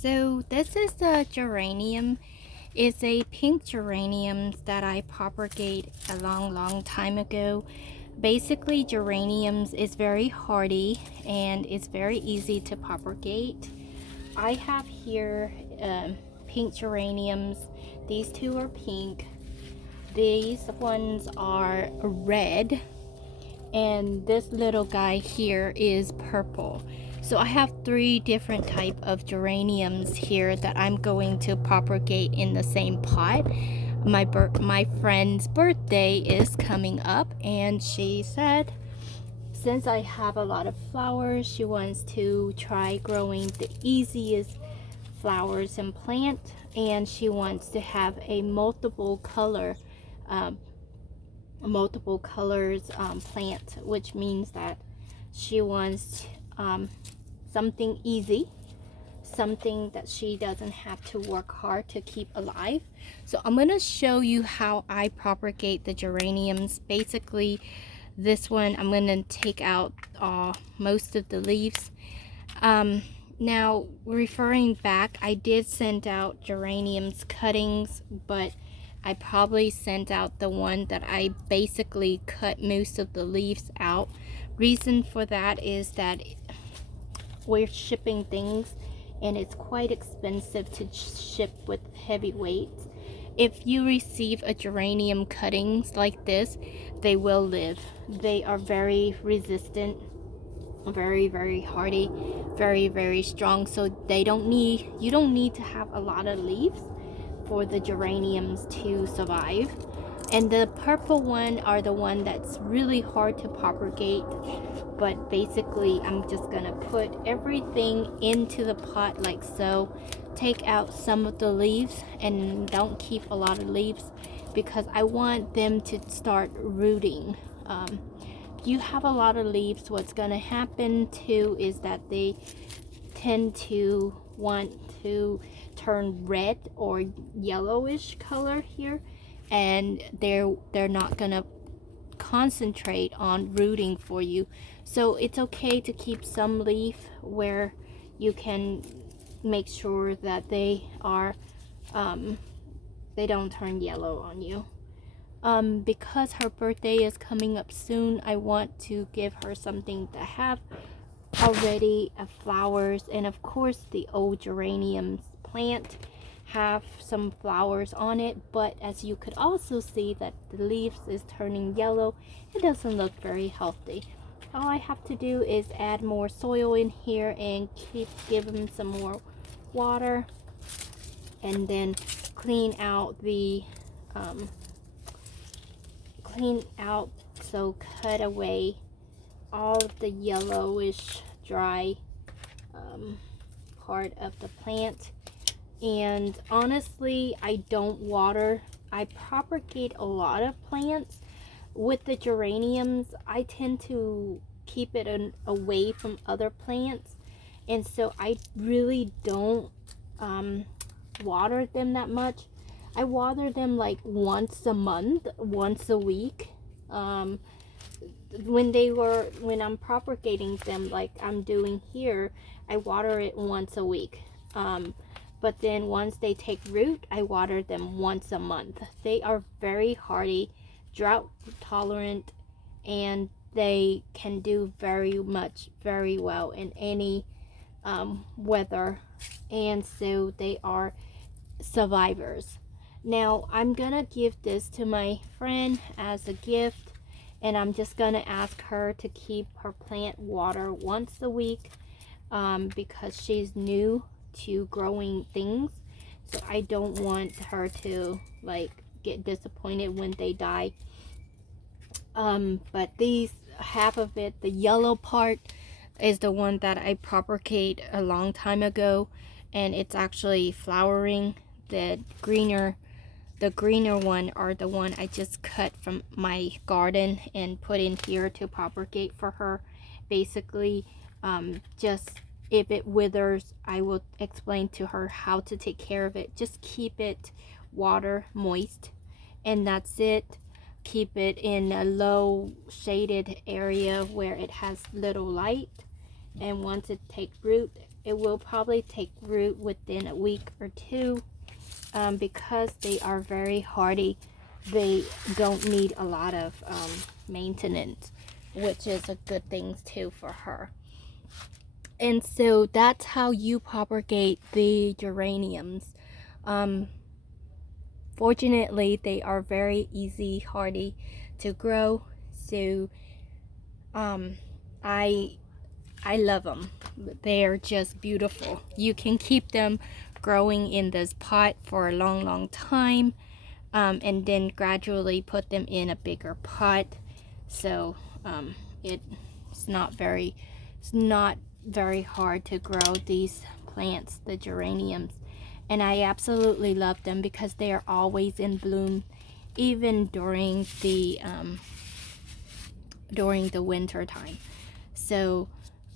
So this is the geranium. It's a pink geranium that I propagate a long time ago. Basically, geraniums is very hardy and it's very easy to propagate. I have here pink geraniums. These two are pink. These ones are red, and this little guy here is purple. So I have three different type of geraniums here that I'm going to propagate in the same pot. My friend's birthday is coming up, and she said since I have a lot of flowers, she wants to try growing the easiest flowers and plant, and she wants to have a um, multiple colors plant, which means that she wants something easy, something that she doesn't have to work hard to keep alive. So I'm gonna show you how I propagate the geraniums. Basically, this one I'm gonna take out most of the leaves. Now, referring back, I did send out geraniums cuttings, but I probably sent out the one that I basically cut most of the leaves out. Reason for that is that we're shipping things and it's quite expensive to ship with heavy weights. If you receive a geranium cuttings like this, they will live. They are very resistant, very hardy, very strong. So you don't need to have a lot of leaves for the geraniums to survive. And the purple one are the one that's really hard to propagate. But basically, I'm just gonna put everything into the pot like so. Take out some of the leaves and don't keep a lot of leaves because I want them to start rooting. If you have a lot of leaves, what's gonna happen too is that they tend to want to turn red or yellowish color here, and they're not gonna concentrate on rooting for you. So it's okay to keep some leaf where you can make sure that they are they don't turn yellow on you. Because her birthday is coming up soon, I want to give her something to have already flowers, and of course the old geraniums plant have some flowers on it, but as you could also see that the leaves is turning yellow. It doesn't look very healthy. All I have to do is add more soil in here and give them some more water, and then clean out so cut away all of the yellowish dry part of the plant. And honestly, I don't water. I propagate a lot of plants. With the geraniums, I tend to keep it away from other plants, and so I really don't water them that much. I water them like once a month, once a week. When I'm propagating them like I'm doing here, I water it once a week. But then once they take root, I water them once a month. They are very hardy, drought tolerant, and they can do very well in any weather, and so they are survivors. Now I'm gonna give this to my friend as a gift, and I'm just gonna ask her to keep her plant water once a week because she's new to growing things, so I don't want her to like get disappointed when they die. But these, half of it, the yellow part, is the one that I propagate a long time ago, and it's actually flowering. The greener one are the one I just cut from my garden and put in here to propagate for her. Basically, just if it withers, I will explain to her how to take care of it. Just keep it water moist, and that's it. Keep it in a low shaded area where it has little light, and once it takes root, it will probably take root within a week or two. Because they are very hardy, they don't need a lot of maintenance, which is a good thing too for her. And so that's how you propagate the geraniums. Fortunately, they are very easy, hardy to grow. So I love them. They are just beautiful. You can keep them growing in this pot for a long time, and then gradually put them in a bigger pot. So it's not very hard to grow these plants, the geraniums. And I absolutely love them because they are always in bloom, even during the winter time. So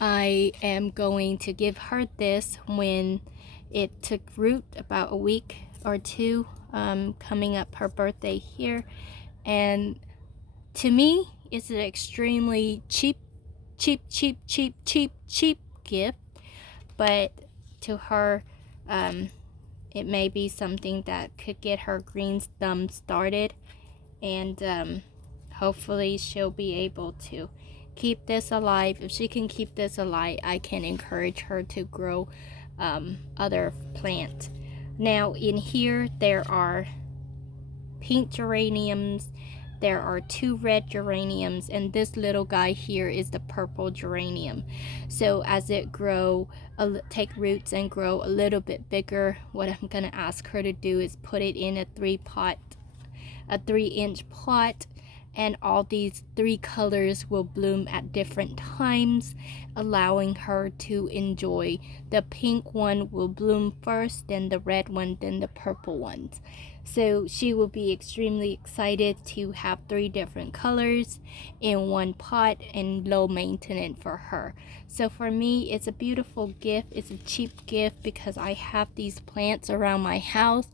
I am going to give her this when it took root, about a week or two, coming up her birthday here. And to me, it's an extremely cheap gift, but to her, it may be something that could get her green thumb started, and hopefully she'll be able to keep this alive. If she can keep this alive, I can encourage her to grow other plants. Now in here there are pink geraniums, there are 2 red geraniums, and this little guy here is the purple geranium. So as it take roots and grow a little bit bigger, what I'm gonna ask her to do is put it in a 3-inch pot, and all these 3 colors will bloom at different times, allowing her to enjoy. The pink one will bloom first, then the red one, then the purple ones. So she will be extremely excited to have 3 different colors in one pot, and low maintenance for her. So for me, it's a beautiful gift. It's a cheap gift because I have these plants around my house.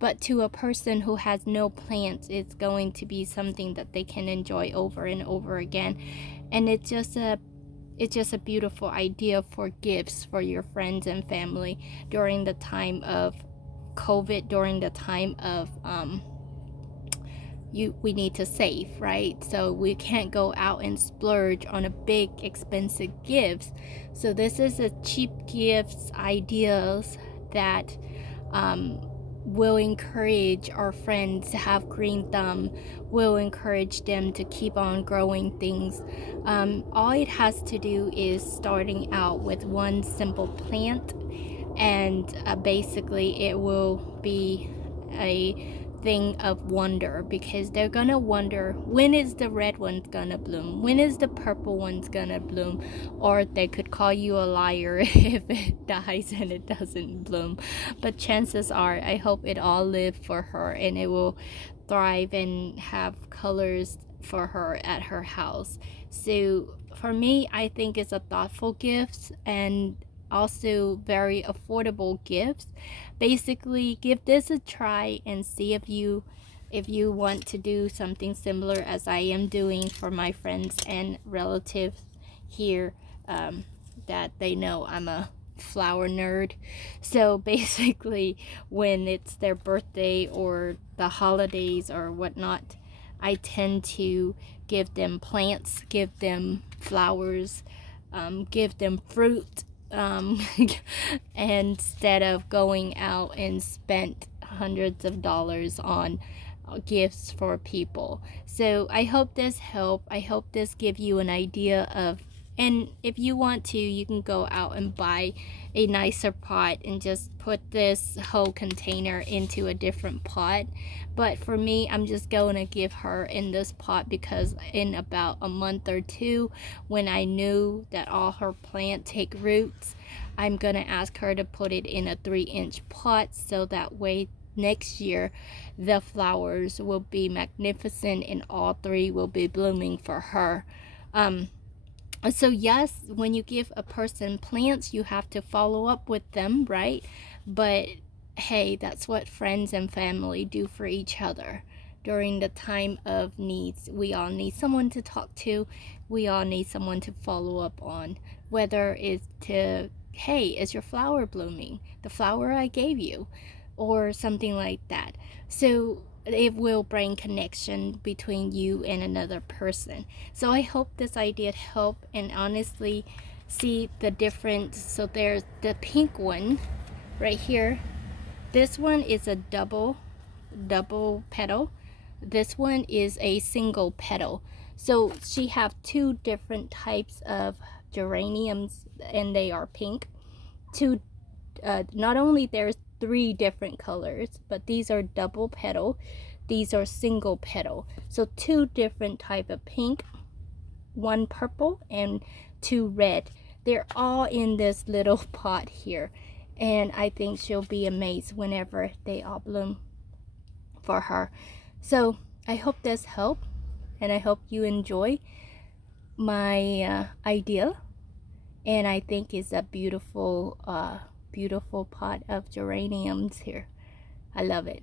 But to a person who has no plants, it's going to be something that they can enjoy over and over again. And it's just a beautiful idea for gifts for your friends and family during the time of COVID, during the time of we need to save, right? So we can't go out and splurge on a big expensive gifts. So this is a cheap gifts ideas that will encourage our friends to have green thumb, will encourage them to keep on growing things. All it has to do is starting out with one simple plant, and basically it will be a thing of wonder, because they're gonna wonder, when is the red one's gonna bloom, when is the purple one's gonna bloom, or they could call you a liar if it dies and it doesn't bloom. But chances are, I hope it all live for her and it will thrive and have colors for her at her house. So for me, I think it's a thoughtful gift and also very affordable gifts. Basically, give this a try and see if you want to do something similar as I am doing for my friends and relatives here, that they know I'm a flower nerd. So basically, when it's their birthday or the holidays or whatnot, I tend to give them plants, give them flowers, give them fruit, instead of going out and spent hundreds of dollars on gifts for people. So I hope this helped. I hope this give you an idea of, and if you want to, you can go out and buy a nicer pot and just put this whole container into a different pot. But for me, I'm just going to give her in this pot because in about a month or two, when I knew that all her plants take roots, I'm going to ask her to put it in a 3-inch pot, so that way next year the flowers will be magnificent and all 3 will be blooming for her. So yes, when you give a person plants, you have to follow up with them, right? But hey, that's what friends and family do for each other. During the time of needs, we all need someone to talk to. We all need someone to follow up on, whether it's to hey, is your flower blooming? The flower I gave you, or something like that. So it will bring connection between you and another person. So I hope this idea helped, and honestly see the difference. So there's the pink one right here. This one is a double petal. This one is a single petal. So she have two different types of geraniums, and they are pink. Two, not only there's three different colors, but these are double petal, these are single petal. So two different type of pink, one purple and two red. They're all in this little pot here, and I think she'll be amazed whenever they all bloom for her. So I hope this helped, and I hope you enjoy my idea. And I think it's a beautiful beautiful pot of geraniums here. I love it.